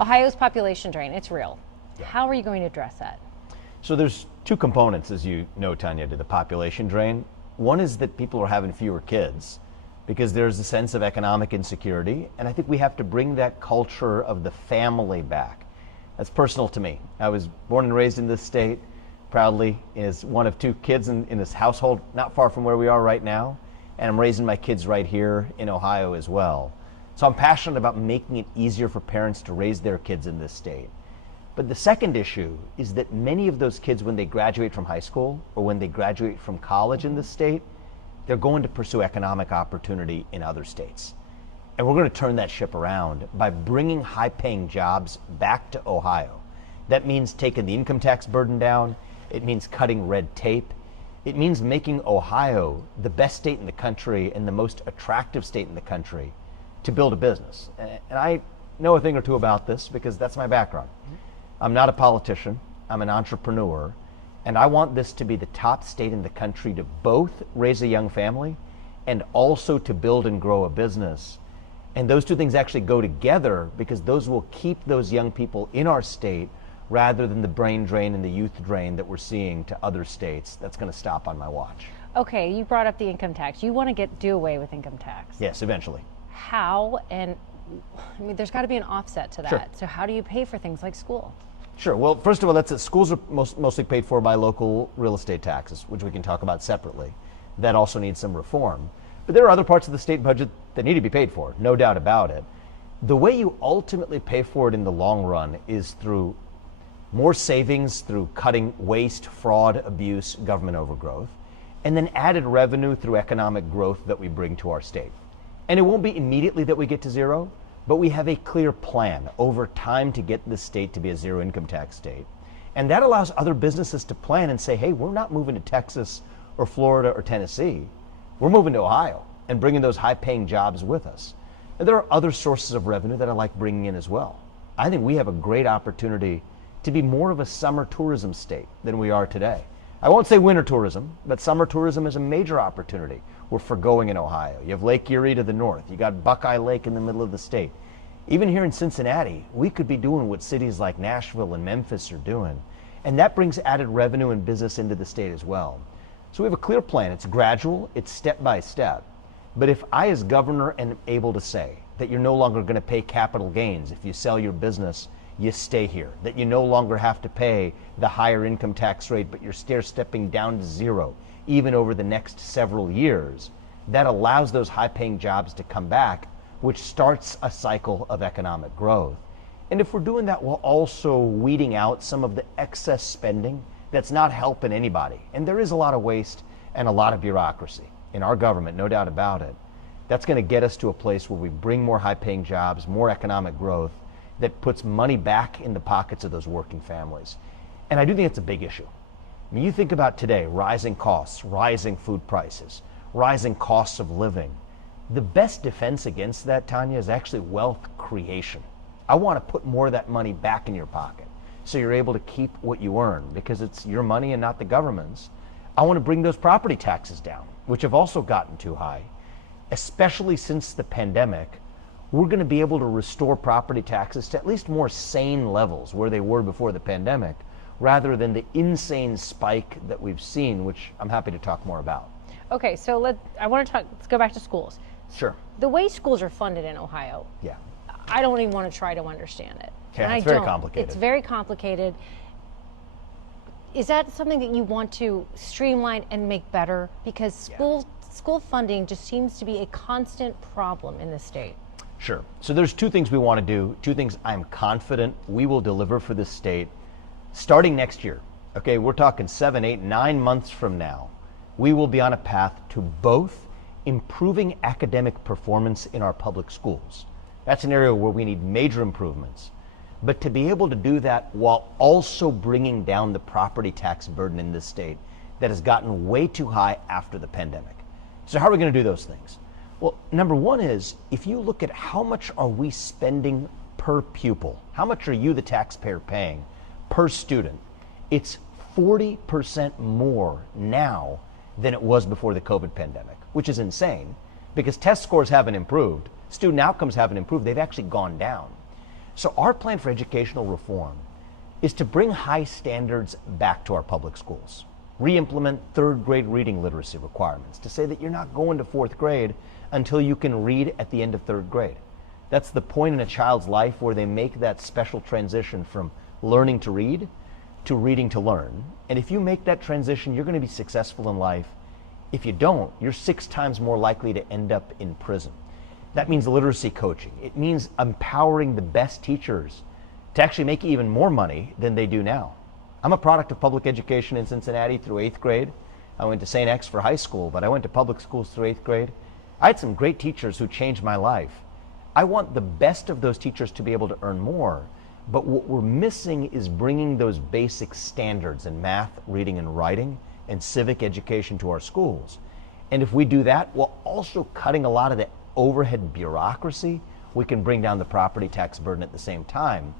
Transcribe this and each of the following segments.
Ohio's population drain, it's real. How are you going to address that? So there's two components, as you know, Tanya, to the population drain. One is that people are having fewer kids because there's a sense of economic insecurity, and I think we have to bring that culture of the family back. That's personal to me. I was born and raised in this state, proudly as one of two kids in this household, not far from where we are right now, and I'm raising my kids right here in Ohio as well. So I'm passionate about making it easier for parents to raise their kids in this state. But the second issue is that many of those kids, when they graduate from high school or when they graduate from college in this state, they're going to pursue economic opportunity in other states. And we're going to turn that ship around by bringing high-paying jobs back to Ohio. That means taking the income tax burden down. It means cutting red tape. It means making Ohio the best state in the country and the most attractive state in the country to build a business. And I know a thing or two about this because that's my background. I'm not a politician, I'm an entrepreneur, and I want this to be the top state in the country to both raise a young family and also to build and grow a business. And those two things actually go together because those will keep those young people in our state rather than the brain drain and the youth drain that we're seeing to other states. That's going to stop on my watch. Okay, you brought up the income tax. You want to do away with income tax. Yes, eventually. How? And I mean, there's got to be an offset to that. Sure. So how do you pay for things like school? Sure. Well, first of all, that's it. Schools are mostly paid for by local real estate taxes, which we can talk about separately. That also needs some reform. But there are other parts of the state budget that need to be paid for, no doubt about it. The way you ultimately pay for it in the long run is through more savings, through cutting waste, fraud, abuse, government overgrowth, and then added revenue through economic growth that we bring to our state. And it won't be immediately that we get to zero, but we have a clear plan over time to get this state to be a zero income tax state. And that allows other businesses to plan and say, hey, we're not moving to Texas or Florida or Tennessee. We're moving to Ohio and bringing those high-paying jobs with us. And there are other sources of revenue that I like bringing in as well. I think we have a great opportunity to be more of a summer tourism state than we are today. I won't say winter tourism, but summer tourism is a major opportunity we're foregoing in Ohio. You have Lake Erie to the north. You got Buckeye Lake in the middle of the state. Even here in Cincinnati, we could be doing what cities like Nashville and Memphis are doing. And that brings added revenue and business into the state as well. So we have a clear plan. It's gradual, it's step by step. But if I as governor am able to say that you're no longer going to pay capital gains if you sell your business, you stay here, that you no longer have to pay the higher income tax rate, but you're stair-stepping down to zero, even over the next several years, that allows those high-paying jobs to come back, which starts a cycle of economic growth. And if we're doing that, we're also weeding out some of the excess spending that's not helping anybody. And there is a lot of waste and a lot of bureaucracy in our government, no doubt about it. That's going to get us to a place where we bring more high-paying jobs, more economic growth, that puts money back in the pockets of those working families. And I do think it's a big issue. I mean, you think about today, rising costs, rising food prices, rising costs of living. The best defense against that, Tanya, is actually wealth creation. I want to put more of that money back in your pocket so you're able to keep what you earn because it's your money and not the government's. I want to bring those property taxes down, which have also gotten too high, especially since the pandemic. We're going to be able to restore property taxes to at least more sane levels where they were before the pandemic, rather than the insane spike that we've seen, which I'm happy to talk more about. Okay, so let's go back to schools. Sure. The way schools are funded in Ohio, Yeah. I don't even want to try to understand it. Yeah, And it's I very don't. complicated. It's very complicated. Is that something that you want to streamline and make better? Because school funding just seems to be a constant problem in the state. Sure. So there's two things we want to do, two things I'm confident we will deliver for this state starting next year. Okay, we're talking 7, 8, 9 months from now. We will be on a path to both improving academic performance in our public schools. That's an area where we need major improvements. But to be able to do that while also bringing down the property tax burden in this state that has gotten way too high after the pandemic. So how are we going to do those things? Well, number one is, if you look at how much are we spending per pupil, how much are you, the taxpayer, paying per student, it's 40% more now than it was before the COVID pandemic, which is insane because test scores haven't improved, student outcomes haven't improved, they've actually gone down. So our plan for educational reform is to bring high standards back to our public schools. Re-implement third grade reading literacy requirements to say that you're not going to fourth grade until you can read at the end of third grade. That's the point in a child's life where they make that special transition from learning to read to reading to learn. And if you make that transition, you're going to be successful in life. If you don't, you're 6 times more likely to end up in prison. That means literacy coaching. It means empowering the best teachers to actually make even more money than they do now. I'm a product of public education in Cincinnati through 8th grade. I went to St. X for high school, but I went to public schools through 8th grade. I had some great teachers who changed my life. I want the best of those teachers to be able to earn more, but what we're missing is bringing those basic standards in math, reading, and writing, and civic education to our schools. And if we do that, while also cutting a lot of the overhead bureaucracy, we can bring down the property tax burden at the same time.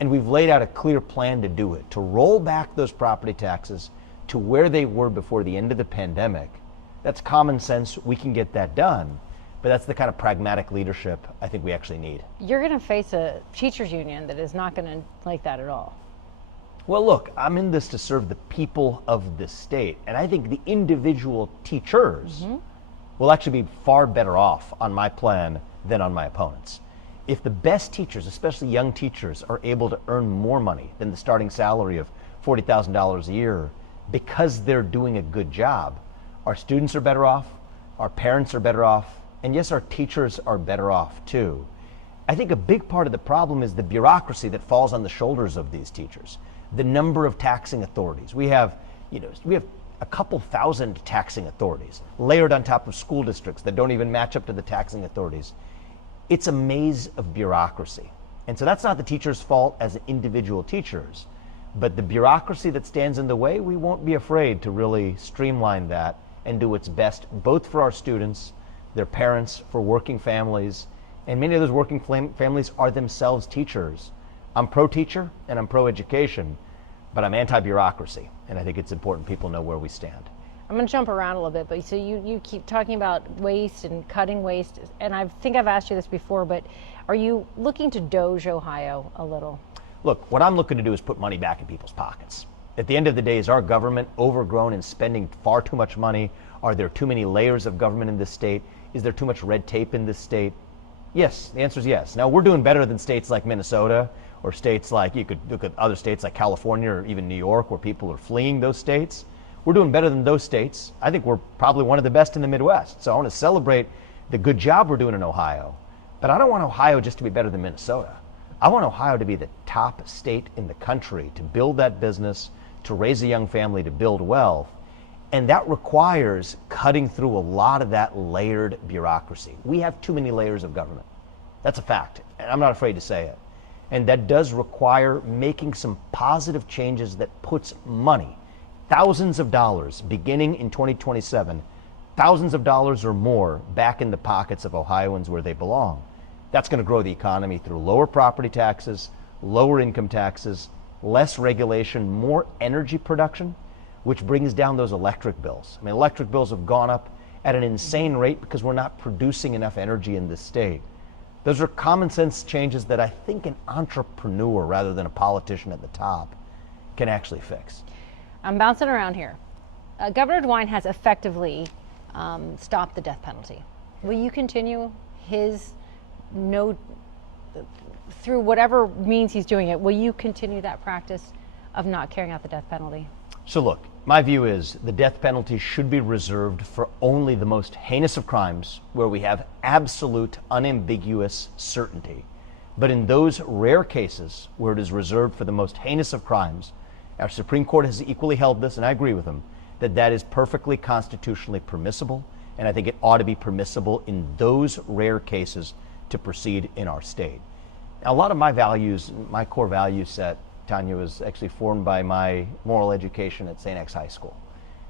And we've laid out a clear plan to do it, to roll back those property taxes to where they were before the end of the pandemic. That's common sense. We can get that done. But that's the kind of pragmatic leadership I think we actually need. You're going to face a teachers union that is not going to like that at all. Well, look, I'm in this to serve the people of the state. And I think the individual teachers will actually be far better off on my plan than on my opponents. If the best teachers, especially young teachers, are able to earn more money than the starting salary of $40,000 a year because they're doing a good job, our students are better off, our parents are better off, and yes, our teachers are better off too. I think a big part of the problem is the bureaucracy that falls on the shoulders of these teachers. The number of taxing authorities. We have a couple thousand taxing authorities layered on top of school districts that don't even match up to the taxing authorities. It's a maze of bureaucracy. And so that's not the teachers' fault as individual teachers, but the bureaucracy that stands in the way, we won't be afraid to really streamline that and do what's best both for our students, their parents, for working families, and many of those working families are themselves teachers. I'm pro-teacher and I'm pro-education, but I'm anti-bureaucracy, and I think it's important people know where we stand. I'm going to jump around a little bit, but so you keep talking about waste and cutting waste, and I think I've asked you this before, but are you looking to doge Ohio a little? Look, what I'm looking to do is put money back in people's pockets. At the end of the day, is our government overgrown and spending far too much money? Are there too many layers of government in this state? Is there too much red tape in this state? Yes, the answer is yes. Now, we're doing better than states like Minnesota, or states like, you could look at other states like California or even New York, where people are fleeing those states. We're doing better than those states. I think we're probably one of the best in the Midwest. So I want to celebrate the good job we're doing in Ohio. But I don't want Ohio just to be better than Minnesota. I want Ohio to be the top state in the country, to build that business, to raise a young family, to build wealth. And that requires cutting through a lot of that layered bureaucracy. We have too many layers of government. That's a fact, and I'm not afraid to say it. And that does require making some positive changes that puts money, thousands of dollars, beginning in 2027, thousands of dollars or more back in the pockets of Ohioans where they belong. That's going to grow the economy through lower property taxes, lower income taxes, less regulation, more energy production, which brings down those electric bills. I mean, electric bills have gone up at an insane rate because we're not producing enough energy in this state. Those are common sense changes that I think an entrepreneur, rather than a politician at the top, can actually fix. I'm bouncing around here. Governor DeWine has effectively stopped the death penalty. Will you continue through whatever means he's doing it, will you continue that practice of not carrying out the death penalty? So look, my view is the death penalty should be reserved for only the most heinous of crimes where we have absolute, unambiguous certainty. But in those rare cases where it is reserved for the most heinous of crimes, our Supreme Court has equally held this, and I agree with them, that is perfectly constitutionally permissible, and I think it ought to be permissible in those rare cases to proceed in our state. Now, a lot of my values, my core value set, Tanya, was actually formed by my moral education at St. X High School.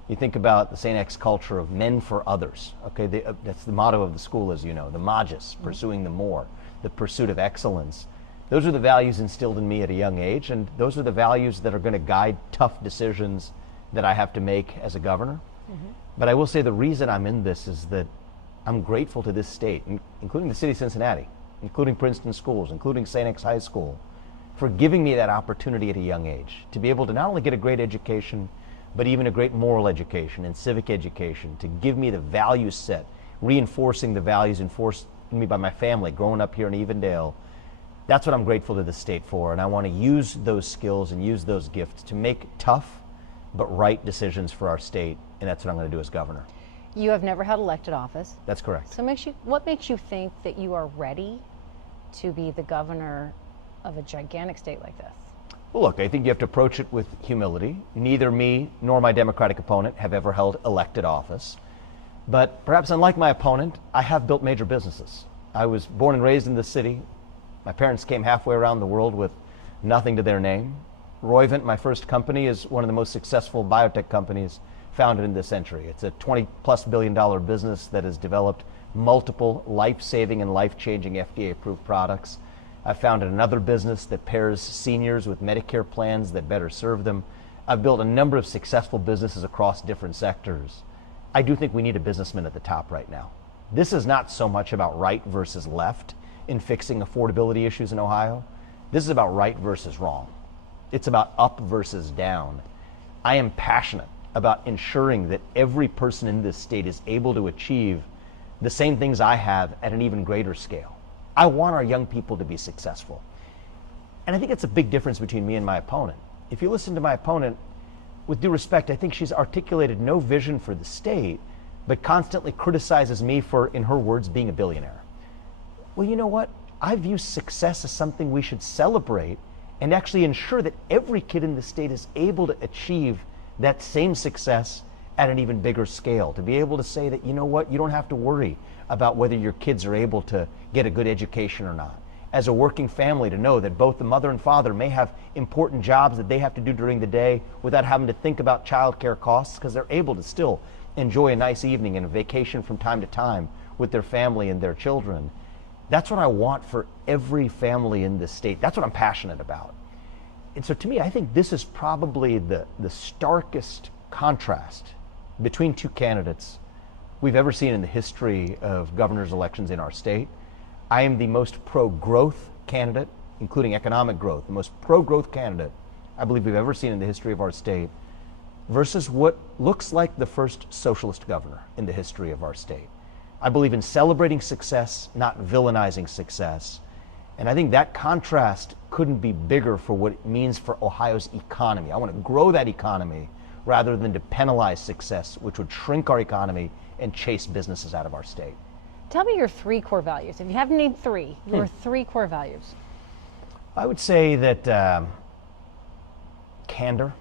You think about the St. X culture of men for others. Okay, that's the motto of the school, as you know, the magis, pursuing the more, the pursuit of excellence. Those are the values instilled in me at a young age, and those are the values that are going to guide tough decisions that I have to make as a governor. But I will say the reason I'm in this is that I'm grateful to this state, including the city of Cincinnati. including Princeton schools, including St. X High School, for giving me that opportunity at a young age to be able to not only get a great education, but even a great moral education and civic education, to give me the value set, reinforcing the values enforced in me by my family growing up here in Evendale. That's what I'm grateful to the state for, and I want to use those skills and use those gifts to make tough but right decisions for our state, and that's what I'm going to do as governor. You have never held elected office. That's correct. So what makes you think that you are ready to be the governor of a gigantic state like this? Well, look, I think you have to approach it with humility. Neither me nor my Democratic opponent have ever held elected office. But perhaps unlike my opponent, I have built major businesses. I was born and raised in the city. My parents came halfway around the world with nothing to their name. Roivant, my first company, is one of the most successful biotech companies founded in this century. It's a $20+ billion business that has developed multiple life-saving and life-changing FDA-approved products. I've founded another business that pairs seniors with Medicare plans that better serve them. I've built a number of successful businesses across different sectors. I do think we need a businessman at the top right now. This is not so much about right versus left in fixing affordability issues in Ohio. This is about right versus wrong. It's about up versus down. I am passionate about ensuring that every person in this state is able to achieve the same things I have at an even greater scale. I want our young people to be successful. And I think it's a big difference between me and my opponent. If you listen to my opponent, with due respect, I think she's articulated no vision for the state, but constantly criticizes me for, in her words, being a billionaire. Well, you know what? I view success as something we should celebrate and actually ensure that every kid in the state is able to achieve that same success at an even bigger scale. To be able to say that, you know what, you don't have to worry about whether your kids are able to get a good education or not. As a working family, to know that both the mother and father may have important jobs that they have to do during the day without having to think about childcare costs, because they're able to still enjoy a nice evening and a vacation from time to time with their family and their children. That's what I want for every family in this state. That's what I'm passionate about. And so to me, I think this is probably the starkest contrast between two candidates we've ever seen in the history of governor's elections in our state. I am the most pro-growth candidate, including economic growth, the most pro-growth candidate I believe we've ever seen in the history of our state, versus what looks like the first socialist governor in the history of our state. I believe in celebrating success, not villainizing success. And I think that contrast couldn't be bigger for what it means for Ohio's economy. I want to grow that economy rather than to penalize success, which would shrink our economy and chase businesses out of our state. Tell me your 3 core values. If you have to name 3, your 3 core values. I would say that candor,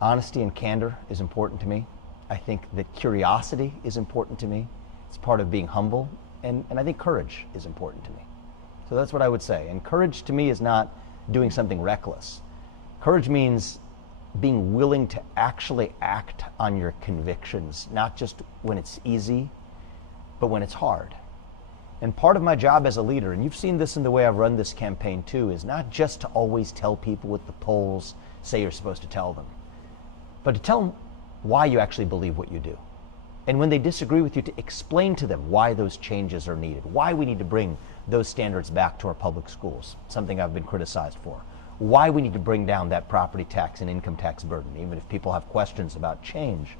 honesty and candor is important to me. I think that curiosity is important to me. It's part of being humble. And I think courage is important to me. So that's what I would say. And courage to me is not doing something reckless. Courage means being willing to actually act on your convictions, not just when it's easy, but when it's hard. And part of my job as a leader, and you've seen this in the way I've run this campaign too, is not just to always tell people what the polls say you're supposed to tell them, but to tell them why you actually believe what you do. And when they disagree with you, to explain to them why those changes are needed, why we need to bring those standards back to our public schools, something I've been criticized for, why we need to bring down that property tax and income tax burden, even if people have questions about change.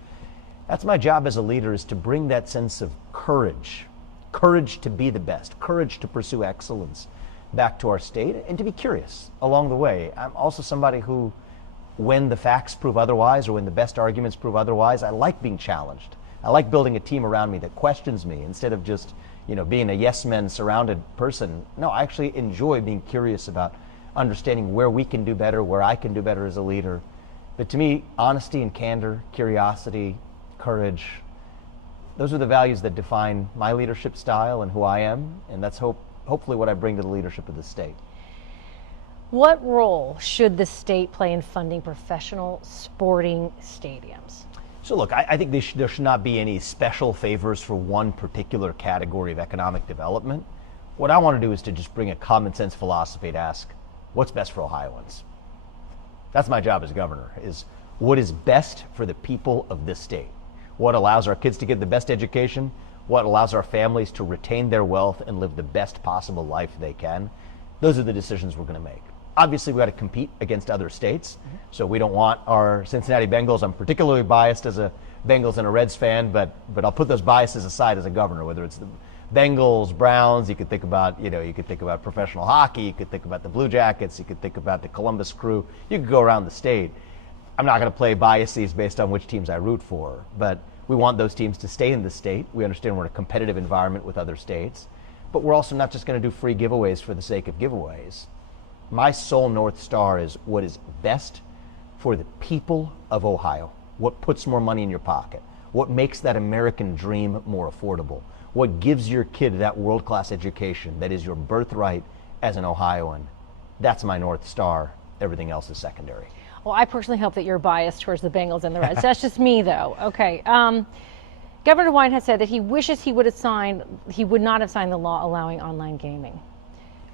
That's my job as a leader, is to bring that sense of courage, courage to be the best, courage to pursue excellence back to our state, and to be curious along the way. I'm also somebody who, when the facts prove otherwise or when the best arguments prove otherwise, I like being challenged. I like building a team around me that questions me instead of just, being a yes men surrounded person. No, I actually enjoy being curious about understanding where we can do better, where I can do better as a leader. But to me, honesty and candor, curiosity, courage, those are the values that define my leadership style and who I am, and that's hopefully what I bring to the leadership of the state. What role should the state play in funding professional sporting stadiums? So look, I think there should not be any special favors for one particular category of economic development. What I want to do is to just bring a common sense philosophy to ask, what's best for Ohioans? That's my job as governor, is what is best for the people of this state? What allows our kids to get the best education? what allows our families to retain their wealth and live the best possible life they can, those are the decisions we're going to make. Obviously, we got to compete against other states, so we don't want our Cincinnati Bengals. I'm particularly biased as a Bengals and a Reds fan, but I'll put those biases aside as a governor. Whether it's the Bengals, Browns, you could think about professional hockey, you could think about the Blue Jackets, you could think about the Columbus Crew. You could go around the state. I'm not going to play biases based on which teams I root for, but we want those teams to stay in the state. We understand we're in a competitive environment with other states, but we're also not just going to do free giveaways for the sake of giveaways. My sole North Star is what is best for the people of Ohio, what puts more money in your pocket, what makes that American dream more affordable, what gives your kid that world-class education that is your birthright as an Ohioan. That's my North Star. Everything else is secondary. Well, I personally hope that you're biased towards the Bengals and the Reds. That's just me, though. Okay. Governor DeWine has said that he wishes he would not have signed the law allowing online gaming.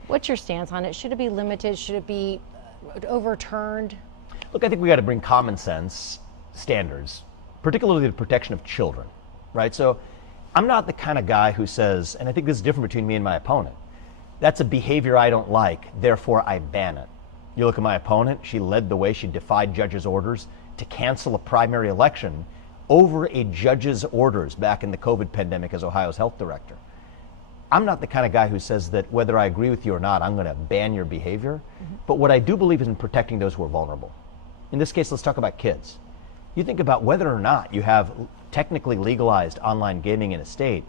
What's your stance on it? Should it be limited? Should it be overturned? Look, I think we got to bring common sense standards, particularly the protection of children, right? So I'm not the kind of guy who says, and I think this is different between me and my opponent, that's a behavior I don't like, therefore I ban it. You look at my opponent, she led the way, she defied judges' orders to cancel a primary election over a judge's orders back in the COVID pandemic as Ohio's health director. I'm not the kind of guy who says that whether I agree with you or not, I'm going to ban your behavior. But what I do believe is in protecting those who are vulnerable. In this case, let's talk about kids. You think about whether or not you have technically legalized online gaming in a state,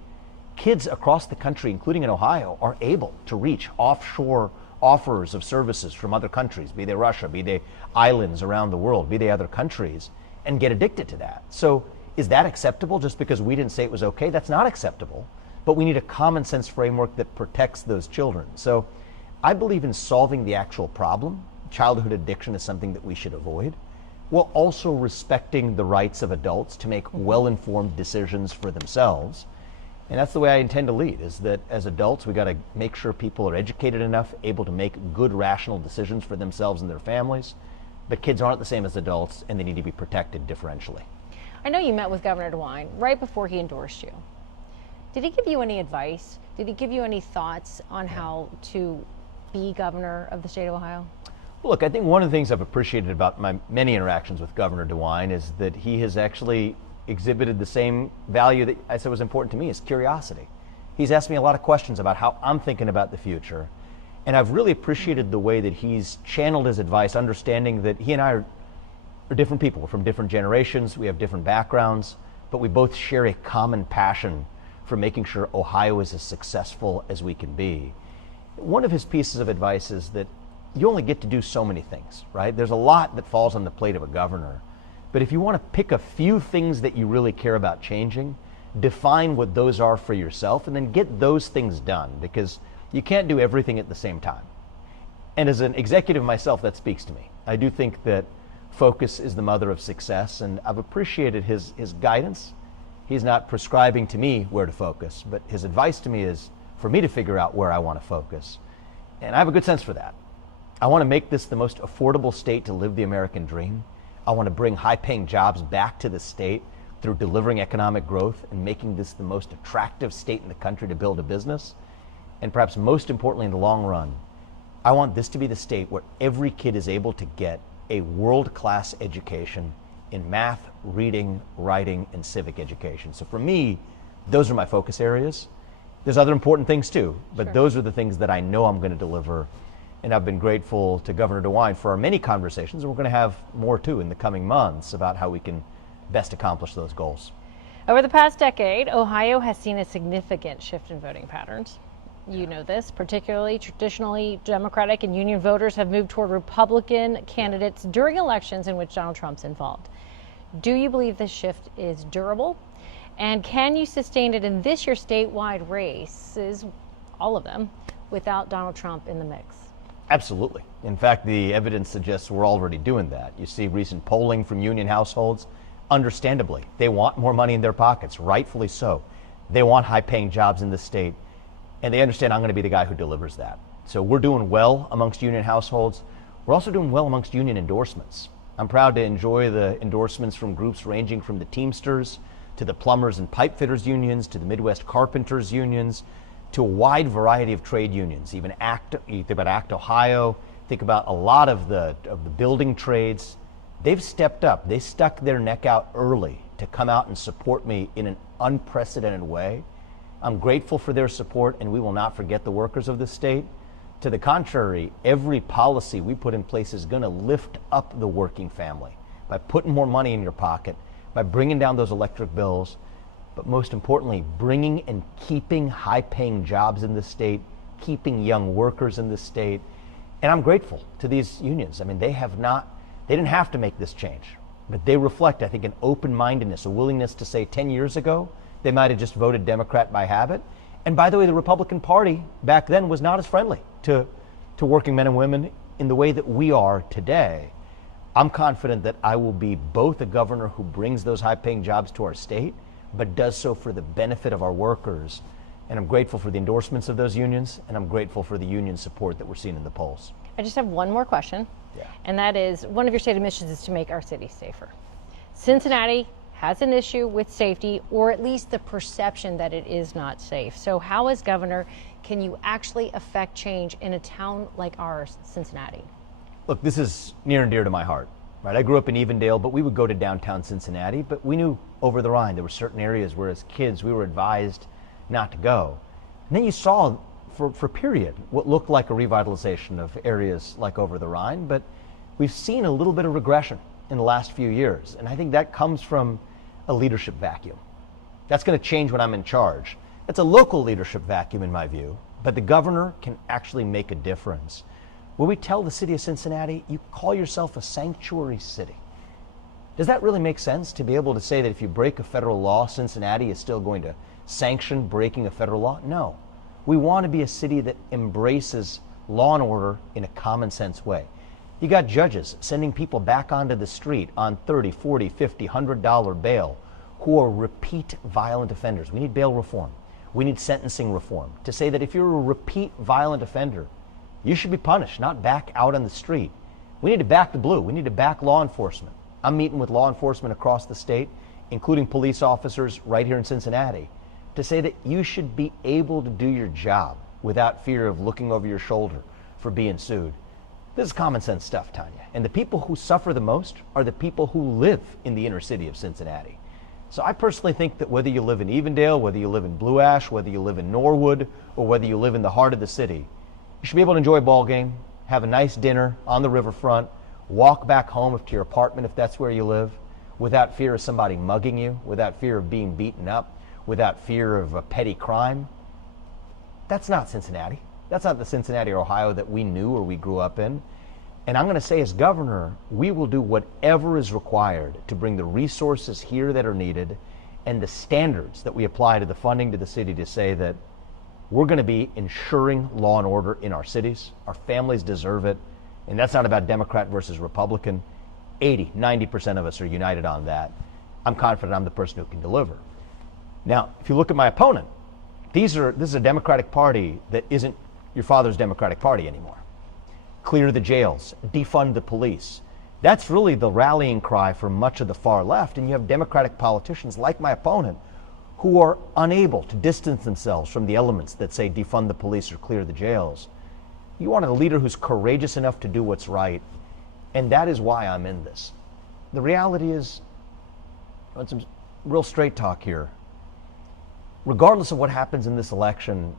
kids across the country, including in Ohio, are able to reach offshore offers of services from other countries, be they Russia, be they islands around the world, be they other countries, and get addicted to that. So is that acceptable just because we didn't say it was okay? That's not acceptable. But we need a common sense framework that protects those children. So I believe in solving the actual problem. Childhood addiction is something that we should avoid, while also respecting the rights of adults to make well-informed decisions for themselves. And that's the way I intend to lead, is that as adults, we got to make sure people are educated enough, able to make good, rational decisions for themselves and their families. But kids aren't the same as adults, and they need to be protected differentially. I know you met with Governor DeWine right before he endorsed you. Did he give you any advice? Did he give you any thoughts on how to be governor of the state of Ohio? Well, look, I think one of the things I've appreciated about my many interactions with Governor DeWine is that he has actually exhibited the same value that I said was important to me, is curiosity. He's asked me a lot of questions about how I'm thinking about the future, and I've really appreciated the way that he's channeled his advice, understanding that he and I are different people. We're from different generations, we have different backgrounds, but we both share a common passion for making sure Ohio is as successful as we can be. One of his pieces of advice is that you only get to do so many things, right? There's a lot that falls on the plate of a governor. But if you want to pick a few things that you really care about changing, define what those are for yourself and then get those things done, because you can't do everything at the same time. And as an executive myself, that speaks to me. I do think that focus is the mother of success, and I've appreciated his guidance. He's not prescribing to me where to focus, but his advice to me is for me to figure out where I want to focus. And I have a good sense for that. I want to make this the most affordable state to live the American dream. I want to bring high-paying jobs back to the state through delivering economic growth and making this the most attractive state in the country to build a business. And perhaps most importantly in the long run, I want this to be the state where every kid is able to get a world-class education in math, reading, writing, and civic education. So for me, those are my focus areas. There's other important things too, but those are the things that I know I'm going to deliver. And I've been grateful to Governor DeWine for our many conversations, and we're going to have more too in the coming months about how we can best accomplish those goals. Over the past decade, Ohio has seen a significant shift in voting patterns. You know this, particularly traditionally Democratic and Union voters have moved toward Republican candidates during elections in which Donald Trump's involved. Do you believe this shift is durable? And can you sustain it in this year's statewide races, all of them, without Donald Trump in the mix? Absolutely. In fact, the evidence suggests we're already doing that. You see recent polling from union households. Understandably, they want more money in their pockets, rightfully so. They want high-paying jobs in the state, and they understand I'm going to be the guy who delivers that. So we're doing well amongst union households. We're also doing well amongst union endorsements. I'm proud to enjoy the endorsements from groups ranging from the Teamsters to the plumbers and pipe fitters unions, to the Midwest carpenters unions, to a wide variety of trade unions, even you think about ACT Ohio, think about a lot of the building trades. They've stepped up. They stuck their neck out early to come out and support me in an unprecedented way. I'm grateful for their support, and we will not forget the workers of this state. To the contrary, every policy we put in place is going to lift up the working family by putting more money in your pocket, by bringing down those electric bills, but most importantly, bringing and keeping high-paying jobs in the state, keeping young workers in the state. And I'm grateful to these unions. I mean, they didn't have to make this change, but they reflect, I think, an open-mindedness, a willingness to say 10 years ago, they might have just voted Democrat by habit. And by the way, the Republican Party back then was not as friendly to working men and women in the way that we are today. I'm confident that I will be both a governor who brings those high-paying jobs to our state, but does so for the benefit of our workers. And I'm grateful for the endorsements of those unions, and I'm grateful for the union support that we're seeing in the polls. I just have one more question, and that is, one of your stated missions is to make our city safer. Cincinnati has an issue with safety, or at least the perception that it is not safe. So how, as governor, can you actually affect change in a town like ours, Cincinnati? Look, this is near and dear to my heart. Right? I grew up in Evendale, but we would go to downtown Cincinnati, but we knew over the Rhine there were certain areas where as kids we were advised not to go. And then you saw for a period what looked like a revitalization of areas like over the Rhine, but we've seen a little bit of regression in the last few years. And I think that comes from a leadership vacuum. That's going to change when I'm in charge. That's a local leadership vacuum in my view, but the governor can actually make a difference. When we tell the city of Cincinnati, you call yourself a sanctuary city. Does that really make sense to be able to say that if you break a federal law, Cincinnati is still going to sanction breaking a federal law? No. We want to be a city that embraces law and order in a common sense way. You got judges sending people back onto the street on $30, $40, $50, $100 bail who are repeat violent offenders. We need bail reform. We need sentencing reform to say that if you're a repeat violent offender, you should be punished, not back out on the street. We need to back the blue. We need to back law enforcement. I'm meeting with law enforcement across the state, including police officers right here in Cincinnati, to say that you should be able to do your job without fear of looking over your shoulder for being sued. This is common sense stuff, Tanya. And the people who suffer the most are the people who live in the inner city of Cincinnati. So I personally think that whether you live in Evendale, whether you live in Blue Ash, whether you live in Norwood, or whether you live in the heart of the city, you should be able to enjoy a ball game, have a nice dinner on the riverfront, walk back home to your apartment if that's where you live, without fear of somebody mugging you, without fear of being beaten up, without fear of a petty crime. That's not Cincinnati. That's not the Cincinnati, Ohio that we knew or we grew up in. And I'm going to say as governor, we will do whatever is required to bring the resources here that are needed and the standards that we apply to the funding to the city to say that we're going to be ensuring law and order in our cities. Our families deserve it. And that's not about Democrat versus Republican. 80, 90% of us are united on that. I'm confident I'm the person who can deliver. Now, if you look at my opponent, this is a Democratic Party that isn't your father's Democratic Party anymore. Clear the jails, defund the police. That's really the rallying cry for much of the far left. And you have Democratic politicians like my opponent who are unable to distance themselves from the elements that say defund the police or clear the jails. You want a leader who's courageous enough to do what's right, and that is why I'm in this. The reality is, some real straight talk here. Regardless of what happens in this election,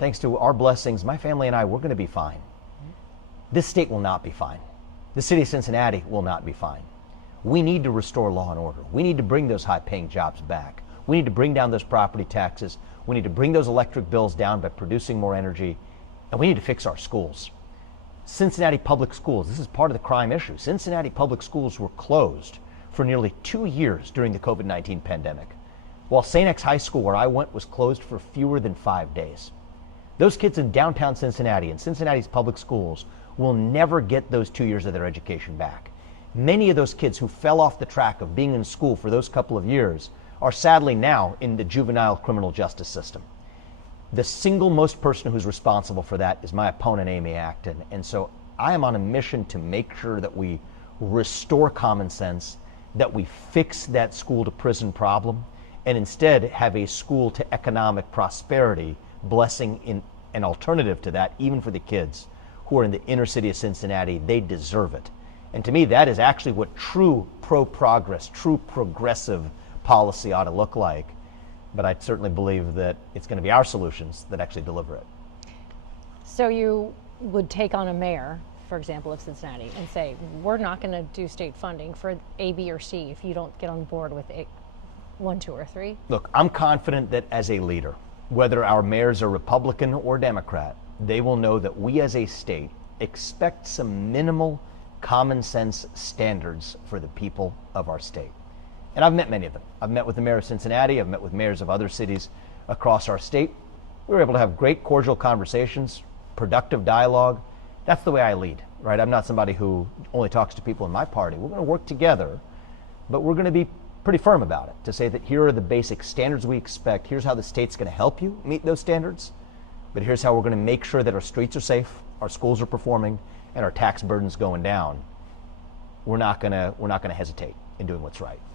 thanks to our blessings, my family and I, we're going to be fine. This state will not be fine. The city of Cincinnati will not be fine. We need to restore law and order. We need to bring those high-paying jobs back. We need to bring down those property taxes. We need to bring those electric bills down by producing more energy. And we need to fix our schools. Cincinnati public schools, this is part of the crime issue. Cincinnati public schools were closed for nearly 2 years during the COVID-19 pandemic, while St. X High School, where I went, was closed for fewer than 5 days. Those kids in downtown Cincinnati and Cincinnati's public schools will never get those 2 years of their education back. Many of those kids who fell off the track of being in school for those couple of years are sadly now in the juvenile criminal justice system. The single most person who's responsible for that is my opponent, Amy Acton. And so I am on a mission to make sure that we restore common sense, that we fix that school to prison problem and instead have a school to economic prosperity blessing in an alternative to that, even for the kids who are in the inner city of Cincinnati. They deserve it. And to me, that is actually what true pro-progress, true progressive policy ought to look like. But I certainly believe that it's going to be our solutions that actually deliver it. So you would take on a mayor, for example, of Cincinnati and say, we're not going to do state funding for A, B, or C if you don't get on board with 1, 2, or 3? Look, I'm confident that as a leader, whether our mayors are Republican or Democrat, they will know that we as a state expect some minimal common sense standards for the people of our state. And I've met many of them. I've met with the mayor of Cincinnati. I've met with mayors of other cities across our state. We were able to have great, cordial conversations, productive dialogue. That's the way I lead, right? I'm not somebody who only talks to people in my party. We're going to work together, but we're going to be pretty firm about it to say that here are the basic standards we expect. Here's how the state's going to help you meet those standards. But here's how we're going to make sure that our streets are safe, our schools are performing, and our tax burden's going down. We're not going to hesitate in doing what's right.